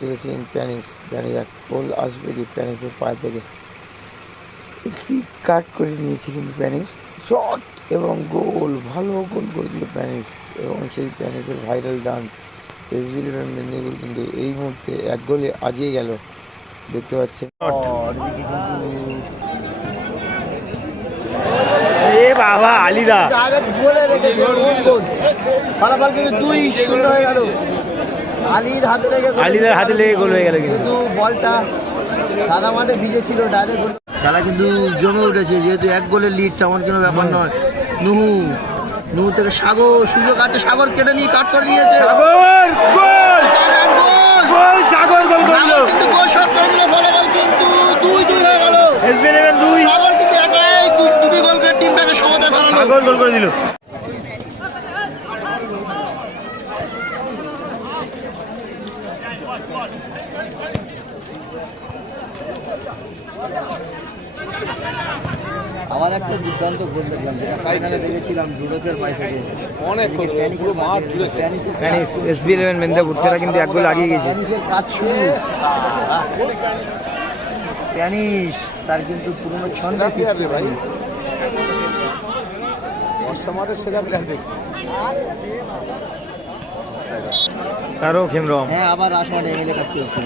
তুলেছেন প্যানিস দেখা যাক গোল আসবে কি প্যানিসের পা থেকে। কাট করে নিয়েছে কিন্তু প্যানিস শট এবং গোল ভালো গোল করেছিল প্যানিস এবং সেই প্যানিসের ভাইরাল ডান্স এসবিল মেদিনীপুর কিন্তু এই মুহূর্তে এক গোলে আগিয়ে গেল। দেখতে পাচ্ছেন। এ বাবা আলিদা। ফলাফল কিন্তু দুই শূন্য হয়ে গেল। আলির হাতে লেগে goal আলিদার হাতে লেগে গোল হয়ে গেল কিন্তু। বলটা সাদা মাঠে ভিজে ছিল ডাইরেক্ট খেলা কিন্তু জমে উঠেছে যেহেতু এক গোলের লিড তেমন কোনো ব্যাপার নয়। নুহু নুহু থেকে সাগর সুযোগ আছে সাগর কেটে নিয়ে কাট করে নিয়েছে। সাগর গোল! গোল সাগর গোল করল। সাগর কিন্তু গোল শট করে দিল ফলাফল কিন্তু দুই দুই হয়ে গেল। এসবি ইলেভেন দুই। সাগর কিন্তু একাই দুটি গোল করে টিমটাকে সমতায় ফেলালো। সাগর গোল করে দিল। দুর্দান্ত গোল দেখলাম যেটা ফাইনালে দেখেছিলাম জুডোসের পয়সা দিয়ে অনেক প্যানিস এসবি ইলেভেন মেদিনীপুর তারা কিন্তু এক গোল আগিয়ে গেছে কাজ শুরু। প্যানিস তার কিন্তু পুরনো ছন্দে ফিরছে ভাই। বর্ষা মাঠে সেরা প্লেয়ার দেখছি। তারও খেমরম হ্যাঁ আবার রাসমাঠ এমএলএ কাজ চলছে।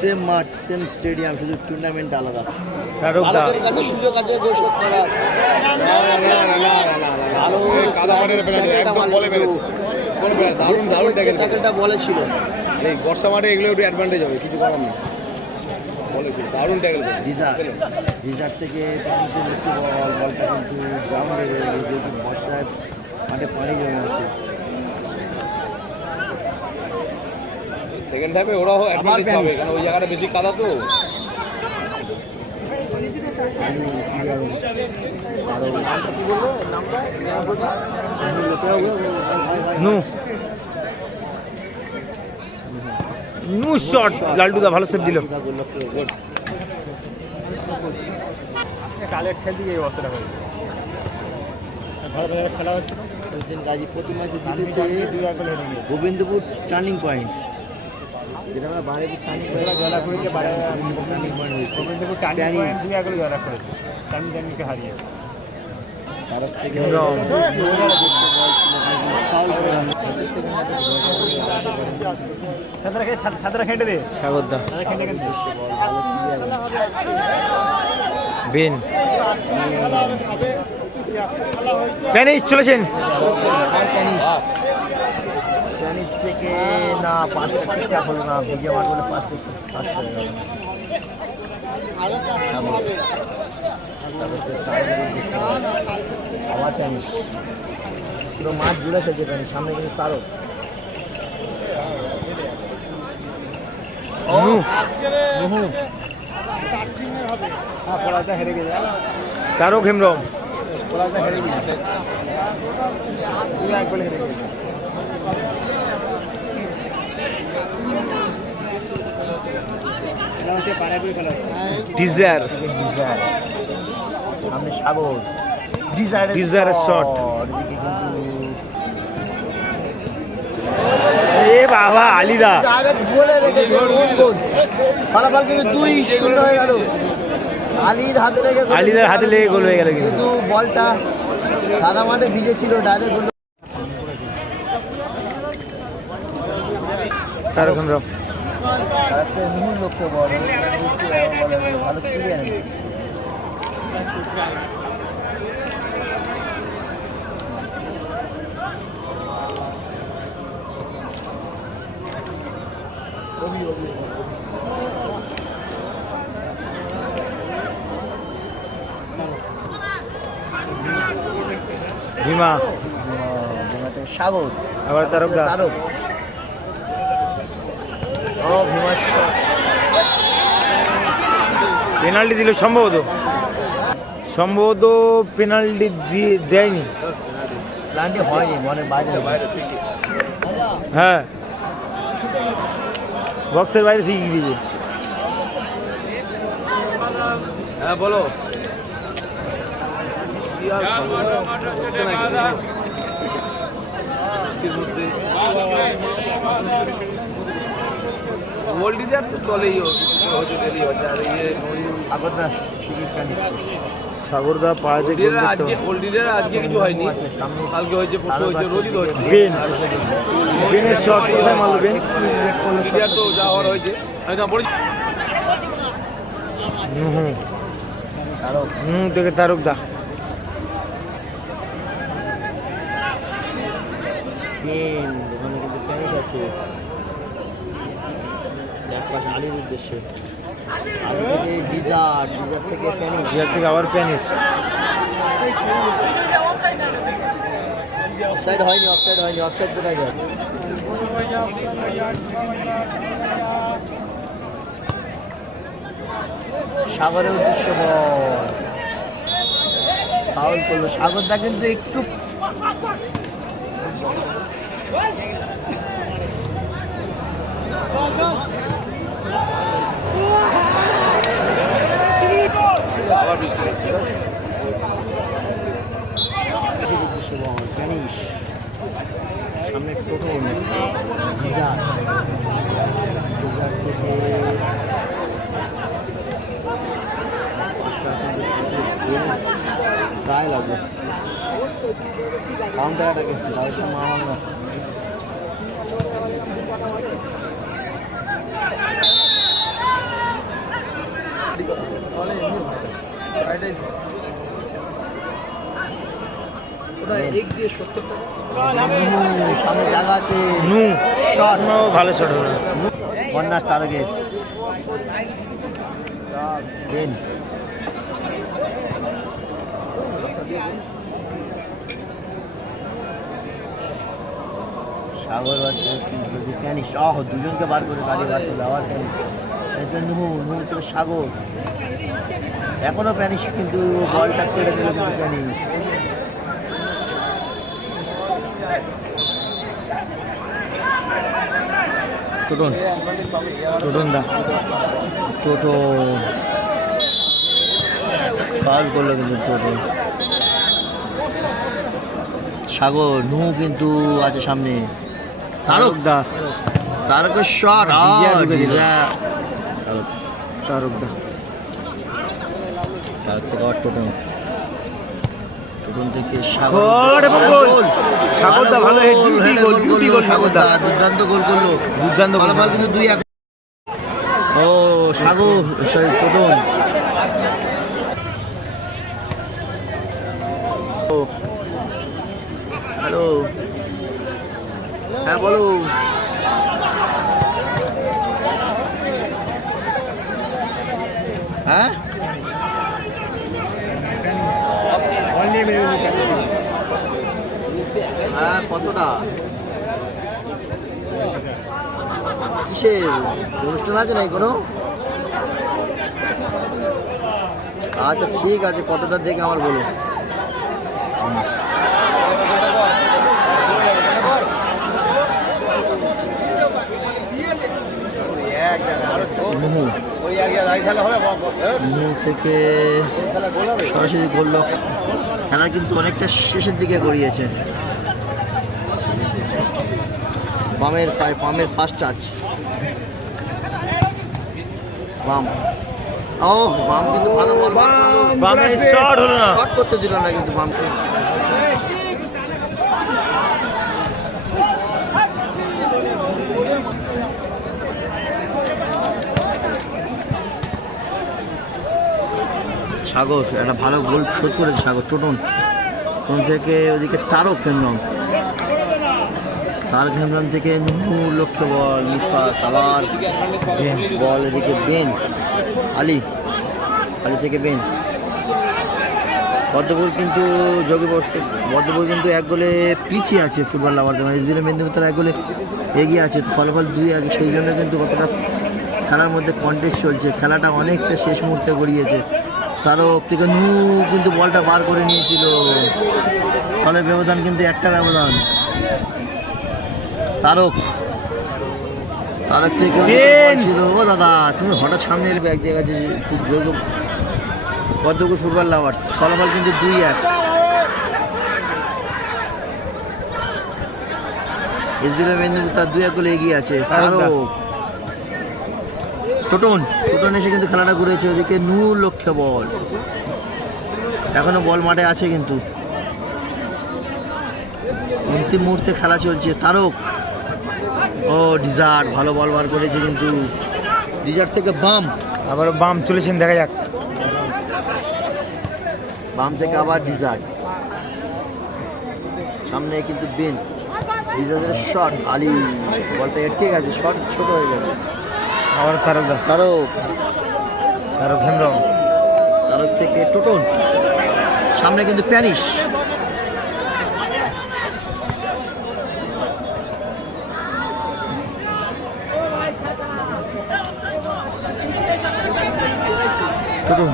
সেম মাঠ সেম স্টেডিয়াম শুধু টুর্নামেন্ট আলাদা। তারক দা। কাছে সুযোগ আছে গোল শোধ করার ভালো কাদামাটির penalty, একদম বলে মেরেছে। কোন দারুণ দারুণ ট্যাকেল ট্যাকেলটা বলে ছিল এই বর্ষা মাঠে এগুলো একটু অ্যাডভান্টেজ হবে কিছু করার নেই। বলেছিল দারুণ ট্যাকেল রিজার্ভ রিজার্ভ থেকে প্যানিসের একটু বল বলটা কিন্তু গ্রাউন্ডে যেহেতু বর্ষার মাঠে পানি জমে আছে। সেকেন্ড হাফে ওরাও অ্যাডভান্টেজ। পাবে কারণ ওই জায়গাটা বেশি কাদা তো। নু। নু শট। লালটু দা ভালো সেভ দিল। গাজী প্রতি ম্যাচে জিতেছে গোবিন্দপুর টার্নিং পয়েন্ট যেটা আমরা বারেপুর টার্নিং পয়েন্ট টার্নিং পয়েন্ট হয়েছে। প্যারিস ভারত থেকে খেমরম সাগর প্যানিস চলেছেন। না পাঁচ ঠিকঠাক হলো না ভিজে মার বলে পাঁচ পাঁচ করে গেল আবার টেনিস পুরো মাঠ জুড়ে ফেলছে টেনিস সামনে কিন্তু তারও। তারও খেমরম। ডিজায়ার সাগর। ডিজায়ারের এ বাবা আলিদা। আগে গোলে রেখে গোল। গোল। ফলাফল কিন্তু দুই শূন্য হয়ে গেল। আলির হাতে লেগে আলিদার হাতে লেগে গোল হয়ে গেল কিন্তু। বলটা সাদা মাঠে ভিজে ছিল ডাইরেক্ট খেমরম একটা লক্ষ্য বল ভালো ক্লিয়ার ভীমা। সাগর। আবার তারক। তারক। পেনাল্টি দিল সম্ভবত সম্ভবত পেনাল্টি দিয়ে দেয়নি। ঠিক হ্যাঁ। বক্সের বাইরে ঠিকই দিয়েছে হ্যাঁ বলো। ইয়ে আগরদা টিকিট কানি সাগরদা পাড়াতে গোল ওল্ডিদের করতে আজকে ওল্ডিদের আজকে কিছু হয়নি। কালকে হয়েছে পরশু হয়েছে রোজই তো হচ্ছে। বেন বেনের শট কোথায় মারলো বেন? ওল্ডিদের তো যা হওয়ার হয়েছে। আমি তো বলেছি। হুম হুম। থেকে তারক দা। পেন ওখানে কিন্তু প্যানিস আছে। চারপাশ আলির উদ্দেশ্যে। আলি থেকে ডিজার ডিজার থেকে প্যানিস ইয়ার থেকে আবার প্যানিস অফসাইড হয়নি অফসাইড হয়নি অফসাইড কোথায় যায়? সাগরের উদ্দেশ্যে বল। ফাউল করল। সাগরদা কিন্তু একটু আবার বৃষ্টি হচ্ছে। প্যানিস সামনে টোটো ডিজার ডিজার থেকে গায়ে লাগবে। কাউন্টারটাকে গায়ের সামনে আমার ভালো শট হলো কর্নার টার্গেট বেন সাগর ক্যানিস আহ, দুজনকে বার করে গাড়ি বার করে আবার নুহু থেকে সাগর। এখনও প্যানিস কিন্তু বলটা কেড়ে দিল কিন্তু প্যানিস টোটন টোটন দা, টোটো। ফাউল করল কিন্তু টোটো। সাগর, নু কিন্তু আছে সামনে। তারক? দা। দিল। তারক দা। দুর্দান্ত গোল করল। দুর্দান্ত কিন্তু দুই এক। ও সাগর সরি টোটন। হ্যালো। হ্যাঁ বলো হ্যাঁ? হ্যাঁ কতটা? কিসের? অনুষ্ঠান আছে নাই কোনো? আচ্ছা ঠিক আছে, কতটা দেখে আমার বলো মুহু মুহু থেকে সরাসরি খেলা কিন্তু অনেকটা শেষের দিকে গড়িয়েছে। বামের পায়ে বামের ফার্স্ট টাচ বাম। ও বাম কিন্তু ভালো বল না। শট করতে দিল না কিন্তু বামকে। সাগর, একটা ভালো গোল শোধ করেছে সাগর টোটন টোটন থেকে ওদিকে তারক হেমব্রম। তারক হেমব্রম থেকে নুহু লক্ষ্য বল, নিষ্পাস, আবার বল এদিকে বেন। আলী আলী থেকে বেন। পদ্মপুর কিন্তু যোগী পদ্মপুর কিন্তু এক গোলে পিছিয়ে আছে ফুটবল লাভার এসবিএল মেদিনীপুর তারা এক গোলে এগিয়ে আছে ফলাফল দুই আগে। সেই জন্য কিন্তু কতটা খেলার মধ্যে কন্টেস্ট চলছে। খেলাটা অনেকটা শেষ মুহূর্তে গড়িয়েছে। তারও থেকে নু কিন্তু বলটা বার করে নিয়েছিল। ফলের ব্যবধান কিন্তু একটা ব্যবধান। তারক। তারক থেকে। ছিল। ও দাদা তুমি হঠাৎ সামনে এলে এক জায়গায় যে খুব যোগ পদ্মপুর ফুটবল লাভার্স ফলাফল কিন্তু দুই এক। এসবিআই মেদিনীপুর তার দুই এক গোলে এগিয়ে আছে। তারক। টোটন টোটন এসে কিন্তু খেলাটা ঘুরেছে ওদিকে নূর লক্ষ্যে বল। এখনও বল মাঠে আছে কিন্তু। অন্তিম মুহূর্তে খেলা চলছে তারক। ও ডিজার্ট ভালো বল বার করেছে কিন্তু। ডিজার্ট থেকে বাম। আবার বাম চলেছেন দেখা যাক। বাম থেকে আবার ডিজার্ট। সামনে কিন্তু বেন। ডিজার্টের শট আলি। বলটা এটকে গেছে শট ছোট হয়ে গেছে। আবার তারক দা। তারক। তারক হেমব্রম। তারক থেকে টোটন সামনে কিন্তু প্যানিশ। টোটন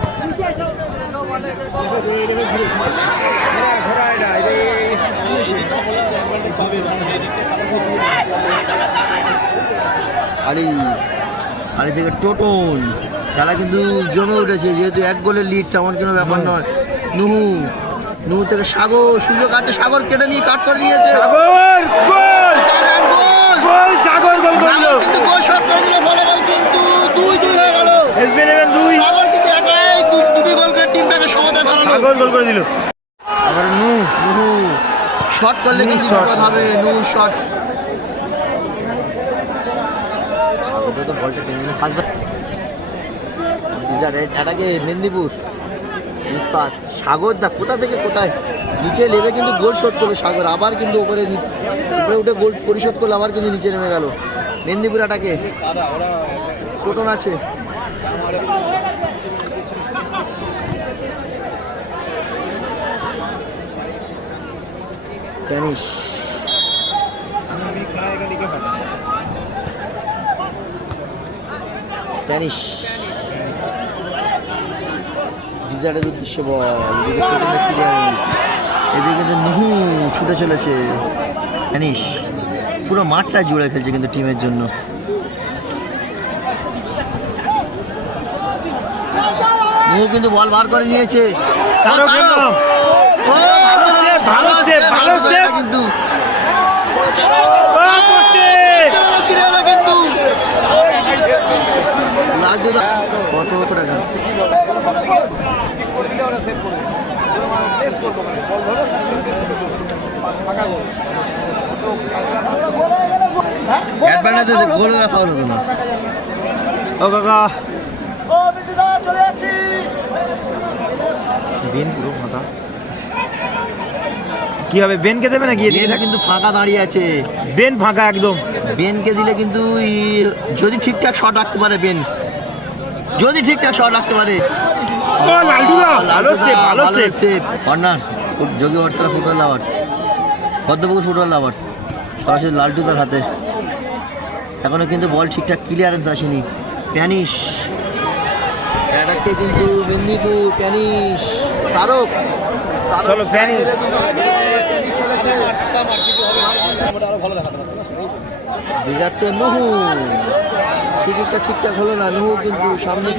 আলি। আলি থেকে টোটন। খেলা কিন্তু জমে উঠেছে যেহেতু এক গোলের লিড তেমন কোনো ব্যাপার নয়। নুহু নুহু থেকে সাগর সুযোগ আছে সাগর কেটে নিয়ে কাট করে নিয়েছে। সাগর গোল! গোল! সাগর গোল করল। কিন্তু গোল শট করে দিল কিন্তু দুই দুই হয়ে গেল। এসবি ইলেভেন দুই। সাগর কিন্তু একাই দুটি গোল করে টিমটাকে সমতায় ফেলালো। সাগর গোল করে দিল। আবার নু নুহু শট করলে কিন্তু। হবে। নুহু শট সাগর তো বলটা টেনে নিয়ে ফার্স্ট ডিজার এটাকে মেদিনীপুর মিস পাস সাগর দা কোথা থেকে কোথায়? নিচে নেমে কিন্তু গোল শোধ করল সাগর, আবার কিন্তু উপরে নি- উপরে উঠে গোল পরিশোধ করল, আবার কিন্তু নিচে নেমে গেল। মেদিনীপুর এটাকে টোটন আছে। প্যানিশ প্যানিশ ডিজার্টের উদ্দেশ্যে বল এদিকে কিন্তু নুহু ছুটে চলেছে। প্যানিশ পুরো মাঠটা জুড়ে খেলছে কিন্তু টিমের জন্য। নুহু কিন্তু বল বার করে নিয়েছে। তারক হেমব্রম ও, ভালো save, ভালো ভালো save, save, ভালো ভালো save। কিন্তু ও, পোস্টে! চলো, ফিরে এলো কিন্তু লাড্ডু দা কত টাকা ও কাকা বেন পুরো ফাঁকা কি হবে বেনকে দেবে নাকি? বেন কিন্তু ফাঁকা দাঁড়িয়ে আছে। বেন ফাঁকা একদম। বেনকে দিলে কিন্তু যদি ঠিকঠাক শট রাখতে পারে বেন যদি ঠিকঠাক শট রাখতে পারে। ভালো ভালো কর্নার যোগী Bartala football lovers Padmapukur football lovers সরাসরি লালটুদার হাতে। এখনও কিন্তু বল ঠিকঠাক ক্লিয়ারেন্স আসেনি। প্যানিশ। কিন্তু মেদিনীপুর প্যানিশ। তারক। তারক প্যানিশ। প্যানিশ। চলেছে। ডিজার্টে নুহু। টিকিটটা ঠিকঠাক হলো না নুহু কিন্তু সামনে